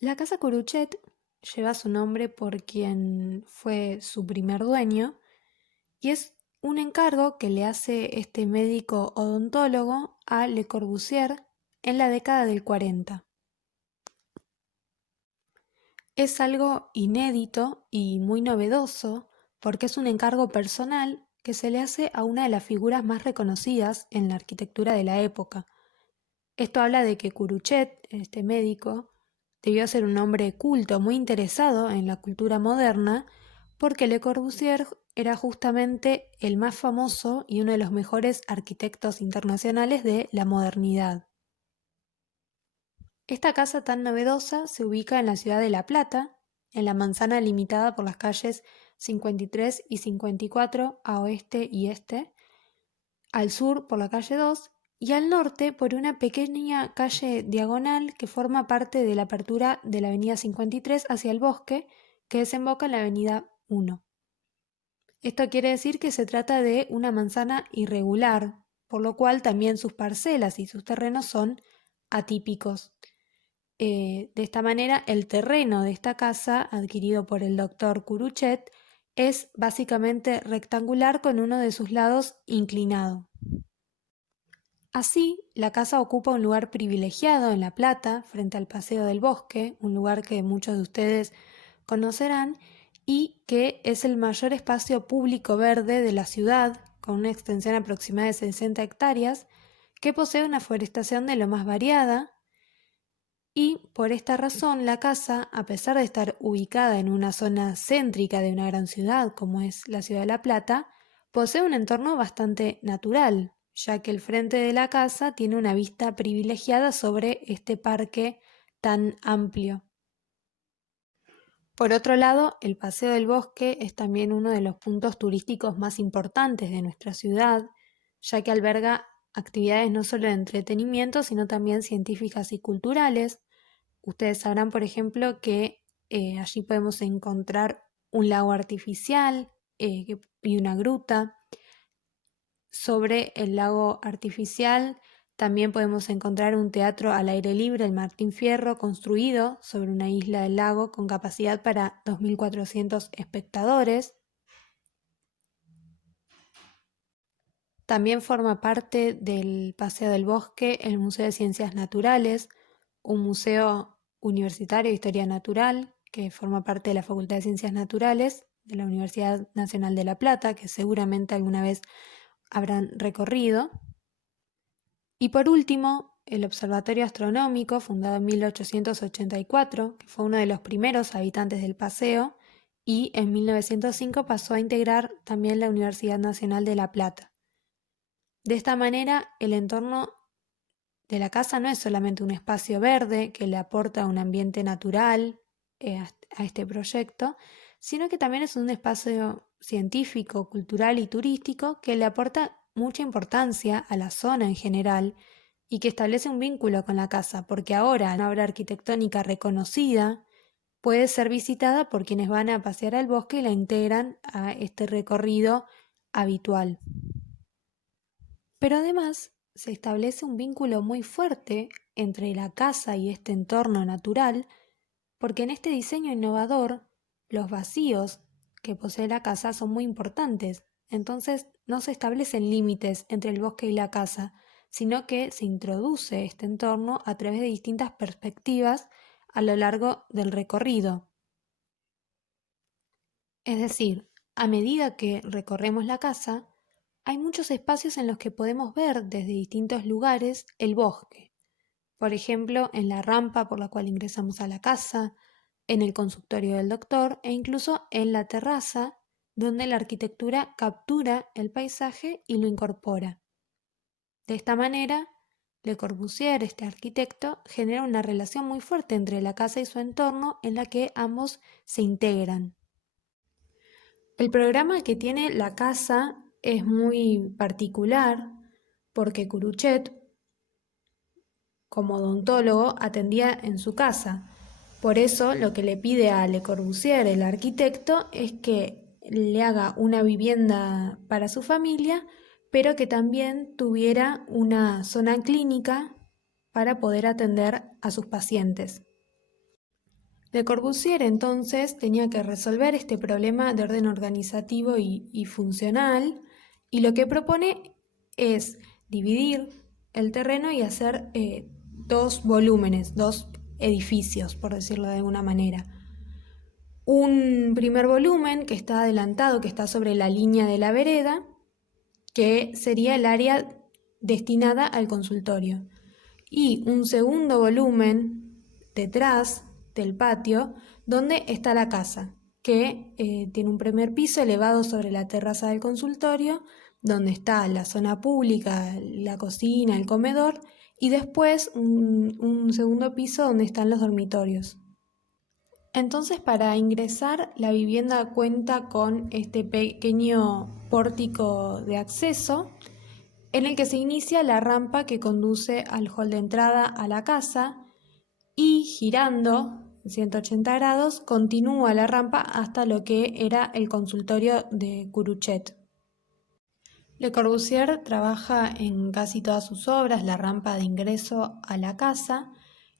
La casa Curuchet lleva su nombre por quien fue su primer dueño y es un encargo que le hace este médico odontólogo a Le Corbusier en la década del 40. Es algo inédito y muy novedoso porque es un encargo personal que se le hace a una de las figuras más reconocidas en la arquitectura de la época. Esto habla de que Curuchet, este médico, debió ser un hombre culto, muy interesado en la cultura moderna, porque Le Corbusier era justamente el más famoso y uno de los mejores arquitectos internacionales de la modernidad. Esta casa tan novedosa se ubica en la ciudad de La Plata, en la manzana limitada por las calles 53 y 54 a oeste y este, al sur por la calle 2 y al norte por una pequeña calle diagonal que forma parte de la apertura de la avenida 53 hacia el bosque que desemboca en la avenida 1. Esto quiere decir que se trata de una manzana irregular, por lo cual también sus parcelas y sus terrenos son atípicos. De esta manera, el terreno de esta casa, adquirido por el doctor Curuchet, es básicamente rectangular con uno de sus lados inclinado. Así, la casa ocupa un lugar privilegiado en La Plata, frente al Paseo del Bosque, un lugar que muchos de ustedes conocerán, y que es el mayor espacio público verde de la ciudad, con una extensión aproximada de 60 hectáreas, que posee una forestación de lo más variada, y por esta razón la casa, a pesar de estar ubicada en una zona céntrica de una gran ciudad como es la ciudad de La Plata, posee un entorno bastante natural, ya que el frente de la casa tiene una vista privilegiada sobre este parque tan amplio. Por otro lado, el Paseo del Bosque es también uno de los puntos turísticos más importantes de nuestra ciudad, ya que alberga actividades no solo de entretenimiento, sino también científicas y culturales. Ustedes sabrán, por ejemplo, que allí podemos encontrar un lago artificial y una gruta. Sobre el lago artificial también podemos encontrar un teatro al aire libre, el Martín Fierro, construido sobre una isla del lago con capacidad para 2.400 espectadores. También forma parte del Paseo del Bosque el Museo de Ciencias Naturales, un museo universitario de historia natural que forma parte de la Facultad de Ciencias Naturales de la Universidad Nacional de La Plata, que seguramente alguna vez habrán recorrido. Y por último, el Observatorio Astronómico, fundado en 1884, que fue uno de los primeros habitantes del paseo, y en 1905 pasó a integrar también la Universidad Nacional de La Plata. De esta manera, el entorno de la casa no es solamente un espacio verde que le aporta un ambiente natural a este proyecto, sino que también es un espacio científico, cultural y turístico que le aporta mucha importancia a la zona en general y que establece un vínculo con la casa, porque ahora una obra arquitectónica reconocida puede ser visitada por quienes van a pasear al bosque y la integran a este recorrido habitual. Pero además se establece un vínculo muy fuerte entre la casa y este entorno natural, porque en este diseño innovador los vacíos que posee la casa son muy importantes. Entonces no se establecen límites entre el bosque y la casa, sino que se introduce este entorno a través de distintas perspectivas a lo largo del recorrido. Es decir, a medida que recorremos la casa, hay muchos espacios en los que podemos ver desde distintos lugares el bosque. Por ejemplo, en la rampa por la cual ingresamos a la casa, en el consultorio del doctor e incluso en la terraza, donde la arquitectura captura el paisaje y lo incorpora. De esta manera, Le Corbusier, este arquitecto, genera una relación muy fuerte entre la casa y su entorno en la que ambos se integran. El programa que tiene la casa es muy particular porque Curuchet, como odontólogo, atendía en su casa. Por eso lo que le pide a Le Corbusier, el arquitecto, es que le haga una vivienda para su familia, pero que también tuviera una zona clínica para poder atender a sus pacientes. Le Corbusier entonces tenía que resolver este problema de orden organizativo y funcional, y lo que propone es dividir el terreno y hacer dos volúmenes, dos edificios, por decirlo de alguna manera. Un primer volumen que está adelantado, que está sobre la línea de la vereda, que sería el área destinada al consultorio. Y un segundo volumen detrás del patio, donde está la casa, que tiene un primer piso elevado sobre la terraza del consultorio, donde está la zona pública, la cocina, el comedor, y después un segundo piso donde están los dormitorios. Entonces, para ingresar, la vivienda cuenta con este pequeño pórtico de acceso en el que se inicia la rampa que conduce al hall de entrada a la casa y girando 180 grados continúa la rampa hasta lo que era el consultorio de Curuchet. Le Corbusier trabaja en casi todas sus obras la rampa de ingreso a la casa,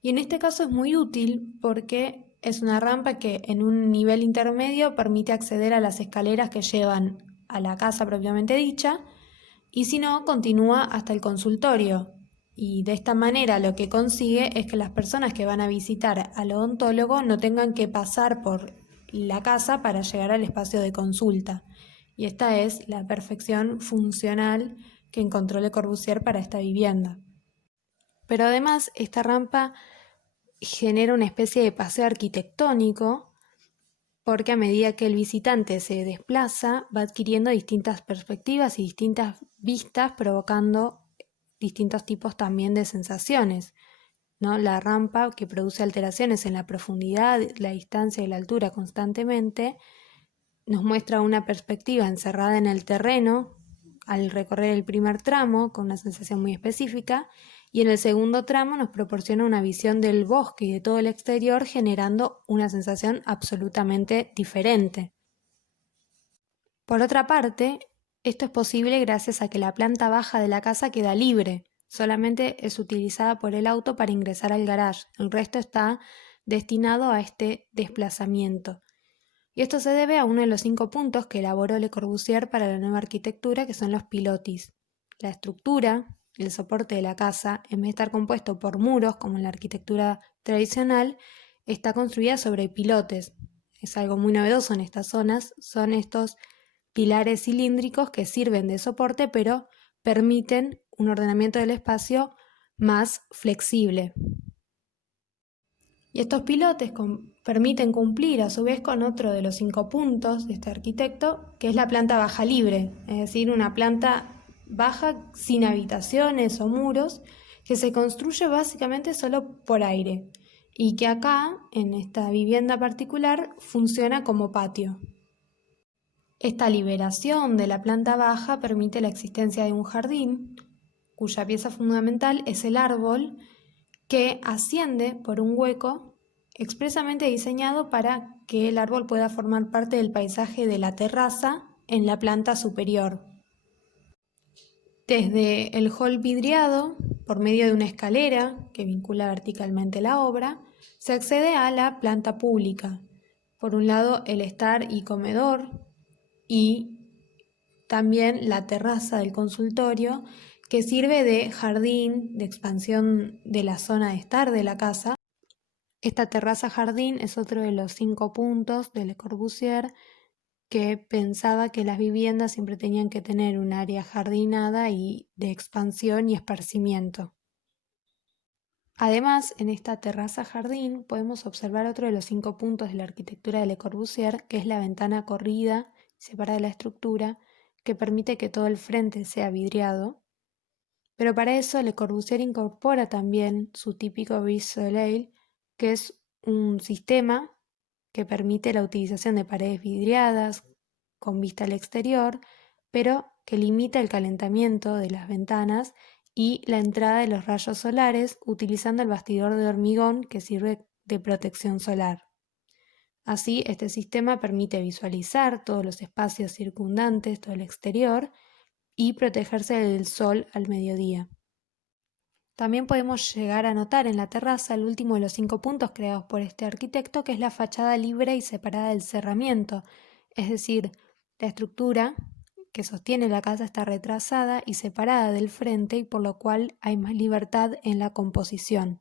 y en este caso es muy útil porque es una rampa que en un nivel intermedio permite acceder a las escaleras que llevan a la casa propiamente dicha, y si no, continúa hasta el consultorio. Y de esta manera lo que consigue es que las personas que van a visitar al odontólogo no tengan que pasar por la casa para llegar al espacio de consulta. Y esta es la perfección funcional que encontró Le Corbusier para esta vivienda. Pero además, esta rampa genera una especie de paseo arquitectónico porque a medida que el visitante se desplaza va adquiriendo distintas perspectivas y distintas vistas, provocando distintos tipos también de sensaciones, ¿no? La rampa, que produce alteraciones en la profundidad, la distancia y la altura constantemente, nos muestra una perspectiva encerrada en el terreno al recorrer el primer tramo con una sensación muy específica, y en el segundo tramo nos proporciona una visión del bosque y de todo el exterior, generando una sensación absolutamente diferente. Por otra parte, esto es posible gracias a que la planta baja de la casa queda libre, solamente es utilizada por el auto para ingresar al garage, el resto está destinado a este desplazamiento. Y esto se debe a uno de los 5 puntos que elaboró Le Corbusier para la nueva arquitectura, que son los pilotis. La estructura, el soporte de la casa, en vez de estar compuesto por muros, como en la arquitectura tradicional, está construida sobre pilotes. Es algo muy novedoso en estas zonas, son estos pilares cilíndricos que sirven de soporte, pero permiten un ordenamiento del espacio más flexible. Y estos pilotes permiten cumplir a su vez con otro de los 5 puntos de este arquitecto, que es la planta baja libre, es decir, una planta baja sin habitaciones o muros, que se construye básicamente solo por aire y que acá, en esta vivienda particular, funciona como patio. Esta liberación de la planta baja permite la existencia de un jardín, cuya pieza fundamental es el árbol, que asciende por un hueco expresamente diseñado para que el árbol pueda formar parte del paisaje de la terraza en la planta superior. Desde el hall vidriado, por medio de una escalera que vincula verticalmente la obra, se accede a la planta pública. Por un lado, el estar y comedor, y también la terraza del consultorio, que sirve de jardín, de expansión de la zona de estar de la casa. Esta terraza jardín es otro de los 5 puntos de Le Corbusier, que pensaba que las viviendas siempre tenían que tener un área jardinada y de expansión y esparcimiento. Además, en esta terraza jardín podemos observar otro de los 5 puntos de la arquitectura de Le Corbusier, que es la ventana corrida, separada de la estructura, que permite que todo el frente sea vidriado. Pero para eso Le Corbusier incorpora también su típico brise-soleil, que es un sistema que permite la utilización de paredes vidriadas con vista al exterior, pero que limita el calentamiento de las ventanas y la entrada de los rayos solares utilizando el bastidor de hormigón que sirve de protección solar. Así, este sistema permite visualizar todos los espacios circundantes, todo el exterior, y protegerse del sol al mediodía. También podemos llegar a notar en la terraza el último de los 5 puntos creados por este arquitecto, que es la fachada libre y separada del cerramiento, es decir, la estructura que sostiene la casa está retrasada y separada del frente y por lo cual hay más libertad en la composición.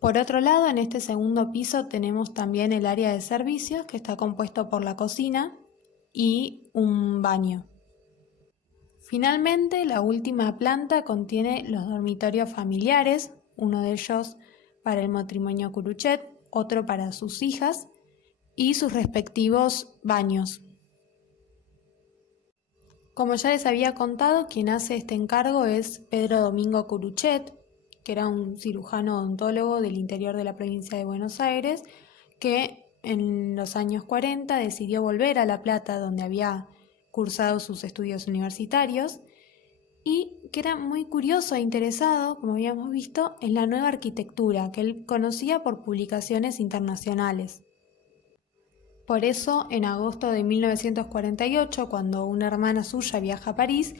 Por otro lado, en este segundo piso tenemos también el área de servicios, que está compuesto por la cocina y un baño. Finalmente, la última planta contiene los dormitorios familiares, uno de ellos para el matrimonio Curuchet, otro para sus hijas y sus respectivos baños. Como ya les había contado, quien hace este encargo es Pedro Domingo Curuchet, que era un cirujano odontólogo del interior de la provincia de Buenos Aires, que en los años 40 decidió volver a La Plata, donde había cursado sus estudios universitarios, y que era muy curioso e interesado, como habíamos visto, en la nueva arquitectura que él conocía por publicaciones internacionales. Por eso, en agosto de 1948, cuando una hermana suya viaja a París,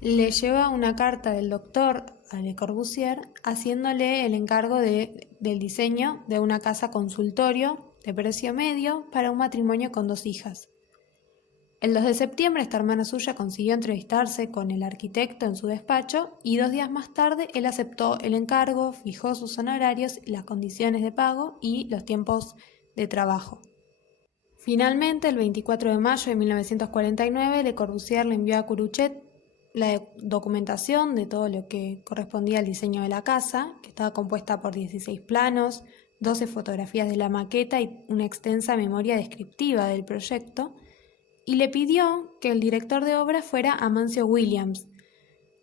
le lleva una carta del doctor a Le Corbusier haciéndole el encargo del diseño de una casa consultorio de precio medio para un matrimonio con 2 hijas. El 2 de septiembre esta hermana suya consiguió entrevistarse con el arquitecto en su despacho y 2 días más tarde él aceptó el encargo, fijó sus honorarios, las condiciones de pago y los tiempos de trabajo. Finalmente, el 24 de mayo de 1949, Le Corbusier le envió a Curuchet la documentación de todo lo que correspondía al diseño de la casa, que estaba compuesta por 16 planos, 12 fotografías de la maqueta y una extensa memoria descriptiva del proyecto, y le pidió que el director de obra fuera Amancio Williams,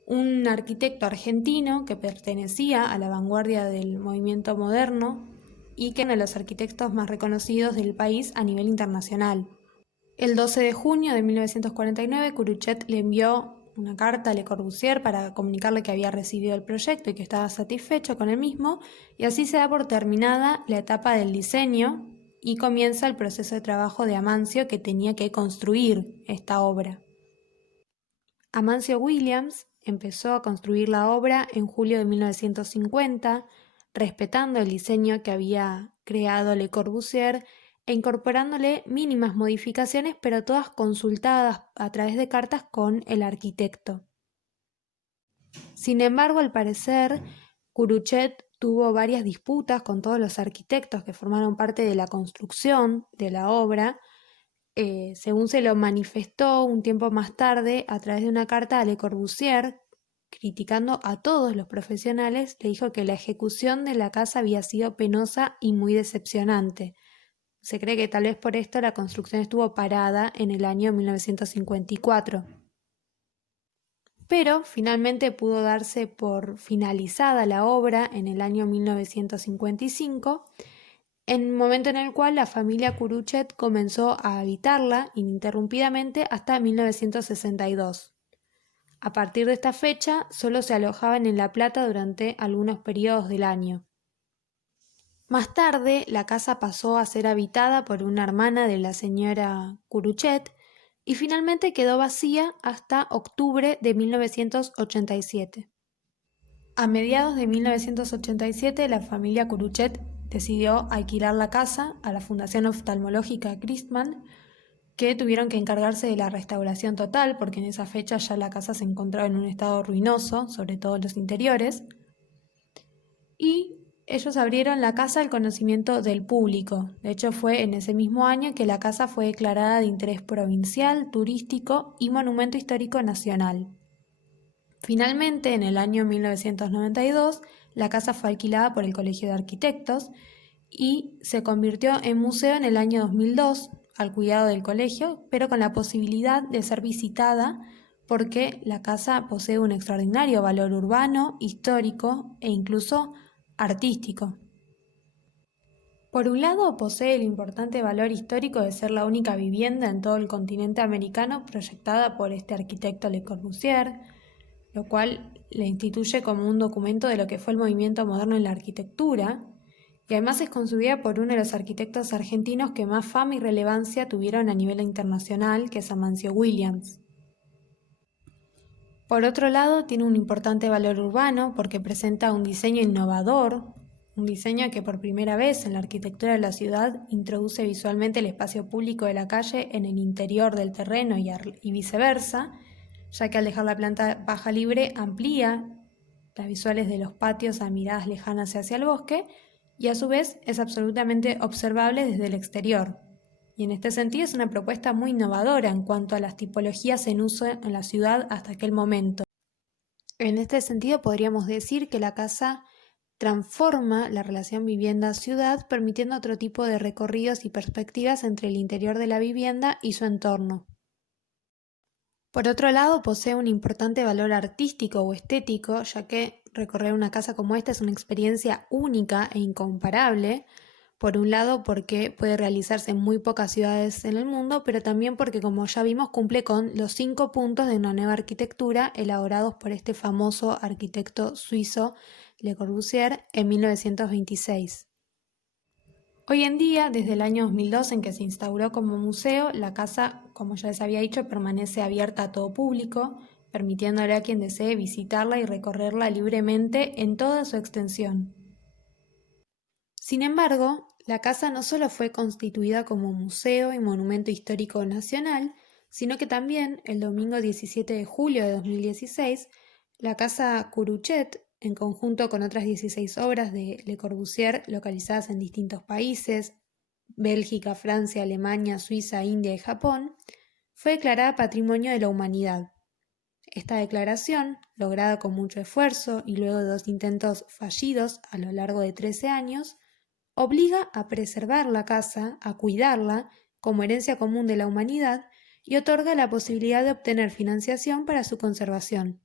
un arquitecto argentino que pertenecía a la vanguardia del movimiento moderno y que era uno de los arquitectos más reconocidos del país a nivel internacional. El 12 de junio de 1949, Curuchet le envió una carta a Le Corbusier para comunicarle que había recibido el proyecto y que estaba satisfecho con el mismo, y así se da por terminada la etapa del diseño y comienza el proceso de trabajo de Amancio, que tenía que construir esta obra. Amancio Williams empezó a construir la obra en julio de 1950, respetando el diseño que había creado Le Corbusier e incorporándole mínimas modificaciones, pero todas consultadas a través de cartas con el arquitecto. Sin embargo, al parecer, Curuchet tuvo varias disputas con todos los arquitectos que formaron parte de la construcción de la obra, según se lo manifestó un tiempo más tarde a través de una carta a Le Corbusier, criticando a todos los profesionales, le dijo que la ejecución de la casa había sido penosa y muy decepcionante. Se cree que tal vez por esto la construcción estuvo parada en el año 1954. Pero finalmente pudo darse por finalizada la obra en el año 1955, en el momento en el cual la familia Curuchet comenzó a habitarla ininterrumpidamente hasta 1962. A partir de esta fecha, solo se alojaban en La Plata durante algunos periodos del año. Más tarde, la casa pasó a ser habitada por una hermana de la señora Curuchet y finalmente quedó vacía hasta octubre de 1987. A mediados de 1987, la familia Curuchet decidió alquilar la casa a la Fundación Oftalmológica Christmann, que tuvieron que encargarse de la restauración total, porque en esa fecha ya la casa se encontraba en un estado ruinoso, sobre todo los interiores, y ellos abrieron la casa al conocimiento del público. De hecho, fue en ese mismo año que la casa fue declarada de interés provincial, turístico y monumento histórico nacional. Finalmente, en el año 1992, la casa fue alquilada por el Colegio de Arquitectos y se convirtió en museo en el año 2002, al cuidado del colegio, pero con la posibilidad de ser visitada porque la casa posee un extraordinario valor urbano, histórico e incluso artístico. Por un lado, posee el importante valor histórico de ser la única vivienda en todo el continente americano proyectada por este arquitecto Le Corbusier, lo cual le instituye como un documento de lo que fue el movimiento moderno en la arquitectura, y además es construida por uno de los arquitectos argentinos que más fama y relevancia tuvieron a nivel internacional, que es Amancio Williams. Por otro lado, tiene un importante valor urbano porque presenta un diseño innovador, un diseño que por primera vez en la arquitectura de la ciudad introduce visualmente el espacio público de la calle en el interior del terreno y viceversa, ya que al dejar la planta baja libre amplía las visuales de los patios a miradas lejanas hacia el bosque y a su vez es absolutamente observable desde el exterior. Y en este sentido es una propuesta muy innovadora en cuanto a las tipologías en uso en la ciudad hasta aquel momento. En este sentido podríamos decir que la casa transforma la relación vivienda-ciudad, permitiendo otro tipo de recorridos y perspectivas entre el interior de la vivienda y su entorno. Por otro lado, posee un importante valor artístico o estético, ya que recorrer una casa como esta es una experiencia única e incomparable. Por un lado, porque puede realizarse en muy pocas ciudades en el mundo, pero también porque, como ya vimos, cumple con los 5 puntos de una nueva arquitectura elaborados por este famoso arquitecto suizo Le Corbusier en 1926. Hoy en día, desde el año 2002 en que se instauró como museo, la casa, como ya les había dicho, permanece abierta a todo público, permitiéndole a quien desee visitarla y recorrerla libremente en toda su extensión. Sin embargo, la casa no solo fue constituida como museo y monumento histórico nacional, sino que también el domingo 17 de julio de 2016, la Casa Curuchet, en conjunto con otras 16 obras de Le Corbusier localizadas en distintos países, Bélgica, Francia, Alemania, Suiza, India y Japón, fue declarada Patrimonio de la Humanidad. Esta declaración, lograda con mucho esfuerzo y luego de 2 intentos fallidos a lo largo de 13 años, obliga a preservar la casa, a cuidarla como herencia común de la humanidad y otorga la posibilidad de obtener financiación para su conservación.